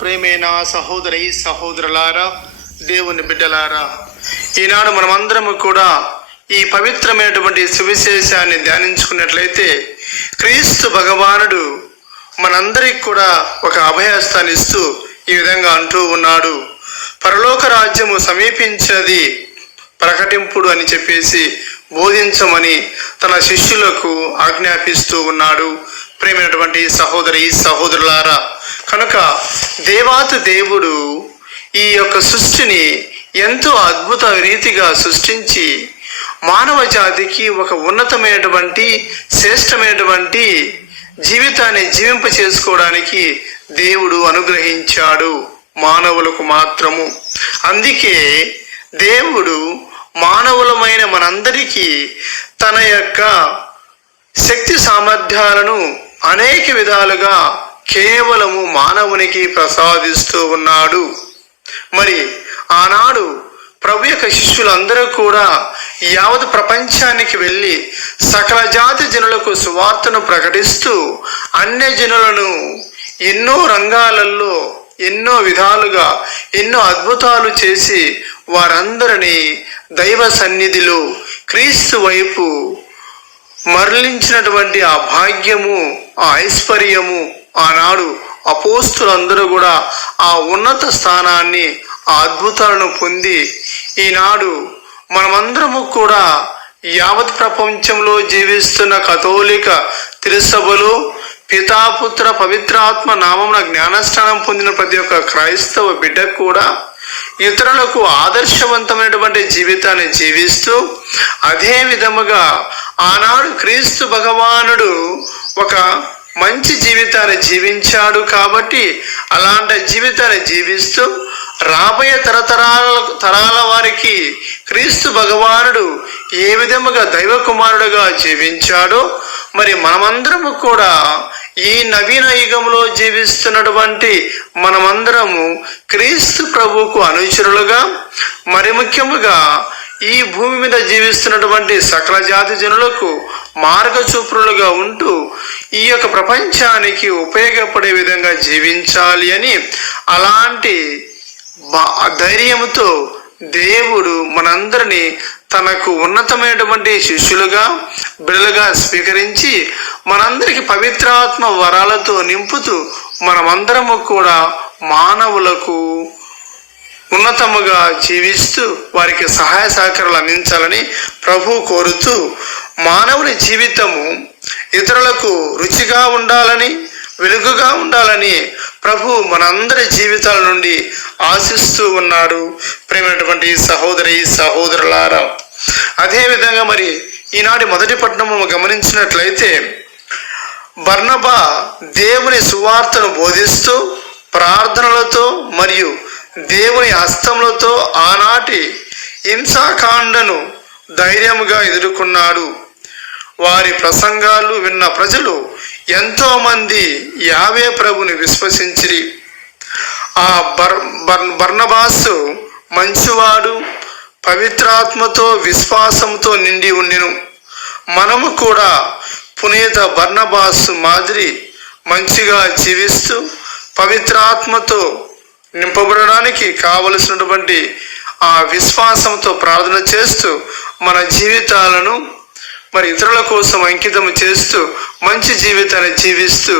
ప్రేమైన సహోదరి సహోదరులారా దేవుని బిడ్డలారా ఈనాడు మనమందరము కూడా ఈ పవిత్రమైనటువంటి సువిశేషాన్ని ధ్యానించుకున్నట్లయితే క్రీస్తు భగవానుడు మనందరికి కూడా ఒక అభయస్థాన్ని ఇస్తూ ఈ విధంగా అంటూ ఉన్నాడు. పరలోక రాజ్యము సమీపించినది ప్రకటింపుడు అని చెప్పేసి బోధించమని తన శిష్యులకు ఆజ్ఞాపిస్తూ ఉన్నాడు. ప్రేమైనటువంటి సహోదరి సహోదరులారా కనుక దేవాతి దేవుడు ఈ యొక్క సృష్టిని ఎంతో అద్భుత రీతిగా సృష్టించి మానవ జాతికి ఒక ఉన్నతమైనటువంటి శ్రేష్టమైనటువంటి జీవితాన్ని జీవింప చేసుకోవడానికి దేవుడు అనుగ్రహించాడు మానవులకు మాత్రము. అందుకే దేవుడు మానవులమైన మనందరికీ తన యొక్క శక్తి సామర్థ్యాలను అనేక విధాలుగా కేవలము మానవునికి ప్రసాదిస్తూ ఉన్నాడు. మరి ఆనాడు ప్రభు యొక్క శిష్యులందరూ కూడా యావత్ ప్రపంచానికి వెళ్ళి సకల జాతి జనులకు సువార్తను ప్రకటిస్తూ అన్య జనులను ఎన్నో రంగాలలో ఎన్నో విధాలుగా ఎన్నో అద్భుతాలు చేసి వారందరినీ దైవ సన్నిధిలో క్రీస్తు వైపు మరలించినటువంటి ఆ భాగ్యము ఆ ఐశ్వర్యము ఆనాడు అపోస్తులందరూ కూడా ఆ ఉన్నత స్థానాన్ని ఆ అద్భుతాలను పొంది ఈనాడు మనమందరము కూడా యావత్ ప్రపంచంలో జీవిస్తున్న కథోలిక తిరుసభలో పితాపుత్ర పవిత్రాత్మ నామమున జ్ఞానస్నానం పొందిన ప్రతి ఒక్క క్రైస్తవ బిడ్డ కూడా ఇతరులకు ఆదర్శవంతమైనటువంటి జీవితాన్ని జీవిస్తూ అదే విధముగా ఆనాడు క్రీస్తు భగవానుడు ఒక మంచి జీవితాన్ని జీవించాడు కాబట్టి అలాంటి జీవితాన్ని జీవిస్తూ రాబోయే తరతరాల తరాల వారికి క్రీస్తు భగవానుడు ఏ విధముగా దైవ కుమారుడుగా జీవించాడో మరి మనమందరము కూడా ఈ నవీన యుగంలో జీవిస్తున్నటువంటి మనమందరము క్రీస్తు ప్రభువుకు అనుచరులుగా మరి ముఖ్యముగా ఈ భూమి మీద జీవిస్తున్నటువంటి సకల జాతి జనులకు మార్గచూపురులుగా ఉంటూ ఈ యొక్క ప్రపంచానికి ఉపయోగపడే విధంగా జీవించాలి అని అలాంటి ధైర్యంతో దేవుడు మనందరినీ తనకు ఉన్నతమైనటువంటి శిష్యులుగా బిడలుగా స్వీకరించి మనందరికి పవిత్రాత్మ వరాలతో నింపుతూ మనమందరము కూడా మానవులకు ఉన్నతముగా జీవిస్తూ వారికి సహాయ సహకారాలు అందించాలని ప్రభు కోరుతూ మానవుని జీవితము ఇతరులకు రుచిగా ఉండాలని వెలుగుగా ఉండాలని ప్రభు మనందరి జీవితాల నుండి ఆశిస్తూ ఉన్నాడు. ప్రేమైనటువంటి సహోదరి సహోదరులారా అదేవిధంగా మరి ఈనాటి మొదటి పట్టణము గమనించినట్లయితే బర్ణబా దేవుని సువార్తను బోధిస్తూ ప్రార్థనలతో మరియు దేవుని హస్తములతో ఆనాటి హింసాకాండను ధైర్యముగా ఎదుర్కొన్నాడు. వారి ప్రసంగాలు విన్న ప్రజలు ఎంతోమంది యావే ప్రభుని విశ్వసించిరి. ఆ బర్ బర్ బర్నబాసు మంచివాడు పవిత్రాత్మతో విశ్వాసంతో నిండి ఉండిను. మనము కూడా పునీత బర్ణబాసు మాదిరి మంచిగా జీవిస్తూ పవిత్రాత్మతో నింపబడడానికి కావలసినటువంటి ఆ విశ్వాసంతో ప్రార్థన చేస్తూ మన జీవితాలను మరి ఇతరుల కోసం అంకితం చేస్తూ మంచి జీవితాన్ని జీవిస్తూ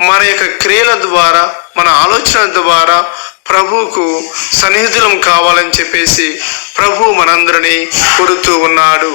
మన యొక్క క్రియల ద్వారా మన ఆలోచన ద్వారా ప్రభువుకు సన్నిహితులం కావాలని చెప్పేసి ప్రభు మనందరినీ కోరుతూ ఉన్నాడు.